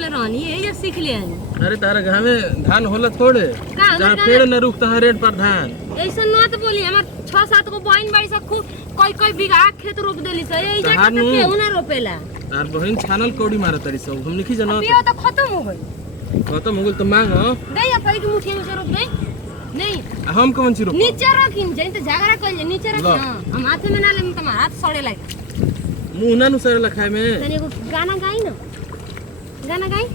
रोपले रहनी ये सीख ले। अरे तारा गाँव में धान होला थोड़े जहाँ पेड़ न रुकता है रेड पर धान ऐसा मत बोली। हमार 6-7 को बहन बाड़ी सब खूब कोई बिघा खेत रोप देली से ये जगह पे केहू ना रोपेला। तार बहन छानल कौड़ी मारा तारी सब हम नहीं जाना। ये तो खत्म हो गई तो मांग गई अब की मुठिया में से रोप गई नहीं। हम कौन सी रोप नीचे रखिन जइन तो झगड़ा कइले नीचे रख। हां हम हाथ में ना ले तुम्हारा हाथ सड़े लायक मुंह ना नुसर लखाए में। तने एगो गाना गाई ना गाना गाई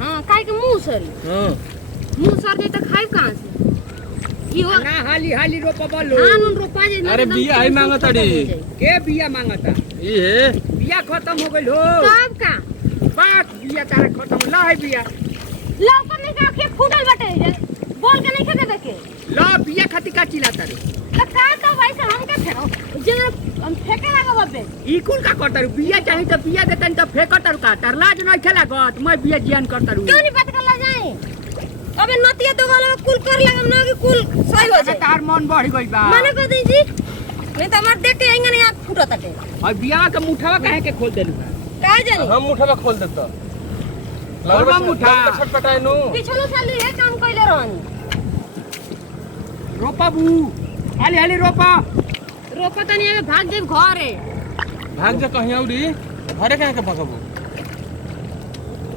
हां काहे के मुंह सरी। हां मुंह सर दे त खाई कहां से ई हो ना हाली रोपा बोलो। हां उन रोपा जे अरे बिया आई मांगताड़ी के बिया मांगता ई है बिया खत्म हो गइल हो कब का बात बिया तारा खत्म ला है बिया लौका नहीं का के फूटल बटे बोल के नहीं खेते के ला बिया खाती का चिल्लाता रे त का भाई से हम के फेरो जे हम फेके लगा बाबे ई कुल का करता रू बिया चाहि त बिया देतन त फेकत रू का तार लाज नहीं खेला गत मैं बिया जियान करता रू क्यों नहीं बात कर ला जाए। अबे नतिया तो वाला कुल कर लगम ना कि कुल सही हो जाए। तार मन बढ़ गइल बा माने को दी जी नहीं तो हमार देख के आएंगे नहीं आंख फूटता के और बिया के मुठावा काहे के खोल देलू का जानी हम मुठावा खोल देता लगवा मुठा छटपटाए नु पिछलो साल ये काम कइले रहनी रोपा बू हाली रोपा रोपा तनी आगे भाग देव घर है भाग जा कहीं औरी घरे कहां के भगबो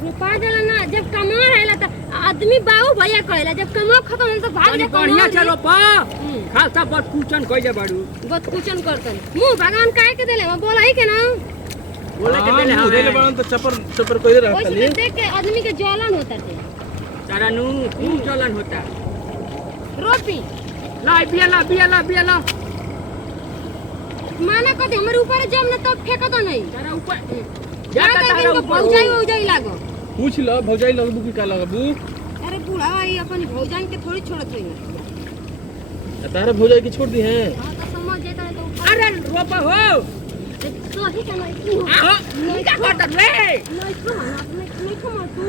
रोपा देला ना जब कमा हैला त आदमी बाऊ भैया कहला जब कमा खत्म हो तो भाग जा बढ़िया से रोपा खासा बस कुचन कइले बाड़ू बहुत कुचन करतन मुंह भगवान काहे के देले मैं बोला ही के ना बोले के देले हां देले बड़न तो चपर कइले रहता ओइसे देख के आदमी के जलन होता थे तारा नु खूब जलन होता रोपी ला बिया ला माने कदे हमर ऊपर जम न तब फेंकत नहीं तारा ऊपर जाता तारा ऊपर हो जाई लागो पूछ ल भौजाई लगबू की का लगबू। अरे बूढ़ा भाई अपन भौजान के थोड़ी छोड़त होई ना तारा भौजाई की छोड़ दी है। हां तो समझ जेता है तो अरे रोपा हो तो ही का नहीं नहीं का करत रे नहीं को मार तू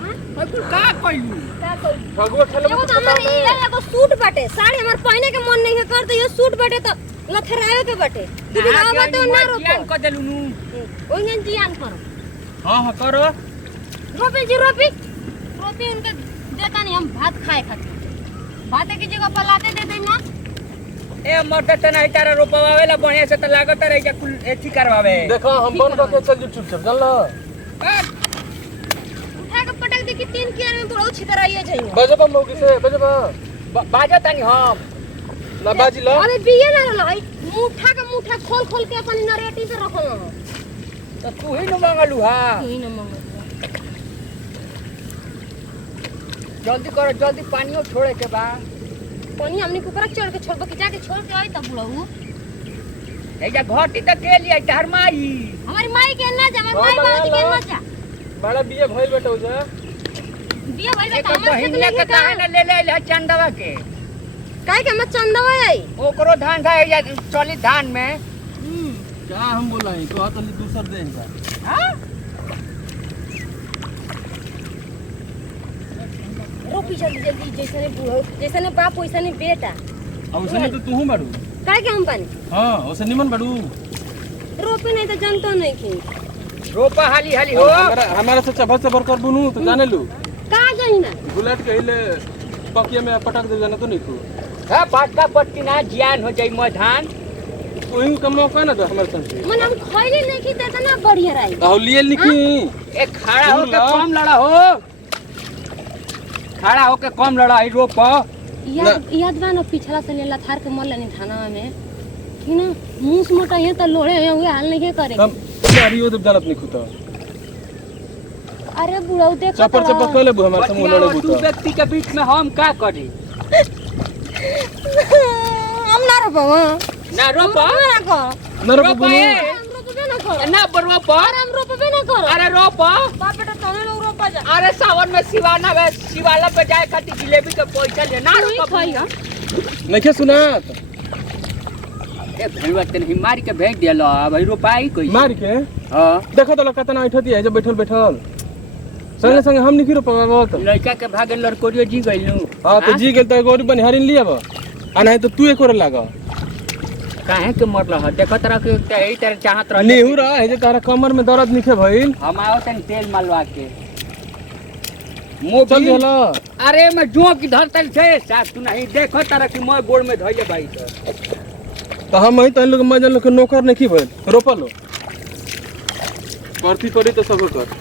हां तू का कइलू का कोई भगवा खेलबू एगो तो हमर ई एगो सूट बाटे साड़ी हमर पहने के मन नहीं कर तो ये सूट बाटे तो लथरावे के बाटे तू भी आवा तो ना रोको जियान क देलू नु ओइने जियान करो। हां करो रोपी जी रोपी उनके देता नहीं हम भात खाए खाते भात की जगह पलाते दे दें ना ए मर्द त नहीं तारा रोपवावेला बढ़िया से त लागत रही जा कुल एथी करवावे देखो हम बन के चल जो चुपचाप चल लो उठा के पटक दे कि 3 किलो में बुढ़ऊ छितराइए जाइए बजबा मौगी से बजबा बाजा तनी हम ना बाजी लो। अरे बिये ना लाई मुठा खोल के अपन नरेटी पे रखो त तू ही न मांगलू हां तू ही न मांगो जल्दी पानियो छोड़े के बा पानी हमने ऊपर चढ़ के छोड़बो कि जाके छोड़ के आई तब बुढ़ऊ एजा घटी त के लिए तार माई हमारी माई के ना जा हमारी माई बाजी के ना जा बड़ा बिया भइल बेटा हो जा बिया भाई एक बेटा हमर खेत बहिनिया के में काहे न ले चंदवा के काहे के हम चंदवा आई ओकरो धान था एजा चली धान में क्या हम बोला है तो तो दूसर दे इनका हां रोपी जल्दी जैसे बुढ़ऊ जैसे बाप वैसे ने बेटा अब उसने तो तू बाड़ू काहे के हम पानी हां उसे निमन बाड़ू रोपी नहीं तो जानतो नहीं की रोपा हाली हो हमारा से चबर कर बुनू तो जाने लू का जानी ना बुलेट के हिले पकिया में पटक दे जाना तो नहीं तू हां बाटका पट्टी ना जियान हो जाई म धान तू का मौका ना दो हमारे संग मन हम खइले नहीं की देता ना बढ़िया रही तो लिए लिखी एक खड़ा हो के कम लड़ा हो खड़ा हो के कम लड़ाई रोप याद बा ना पिछला से लेला थार के मल नहीं थाना में कि ना मुंह से मोटा है तो लोड़े हुए हाल नहीं करे हम यारियो तो जानत नहीं खुदा अरे बुढ़ऊ देख चपर कर ले हमारे से मुंह लड़े दू व्यक्ति के बीच में हम का करी हम ना रोपा ना रोपा ना को न रोप हम रोपबे ना करो ना बरवा अरे हम रोपबे ना करो अरे रोपा बाप बेटा तने लोग रोपा जा अरे सावन में शिवाला पे जाए खातिर जिलेबी के पैसा ले ना रोपा खाई हां नहीं के सुना ए भैया तने मारी के भेज देलो भाई रोपाई कोई मार के हां देखो तो कितना ऐठती है जब बैठल संगे संगे हम नहीं रोपवावत लड़का के भागे लड़कोरियो जी गइलू हां तो जी गेल तो गोरी बनिहारिन लियाब आ नहीं तो तू एक और लागा काहे के मरल ह देखो तरह के यही तरह चाहत रह निहू रहा है जे तारा कमर में दर्द निखे भइल। हम आओ तन तेल मलवा के चल मोबिल चलो। अरे मैं जो की धरतल छे सास तू नहीं देखो तरह की मैं गोड़ में धइले भाई तो हम ही तन लोग मजन लोग के नौकर नहीं भइल रोपलो करती पड़ी तो सब कर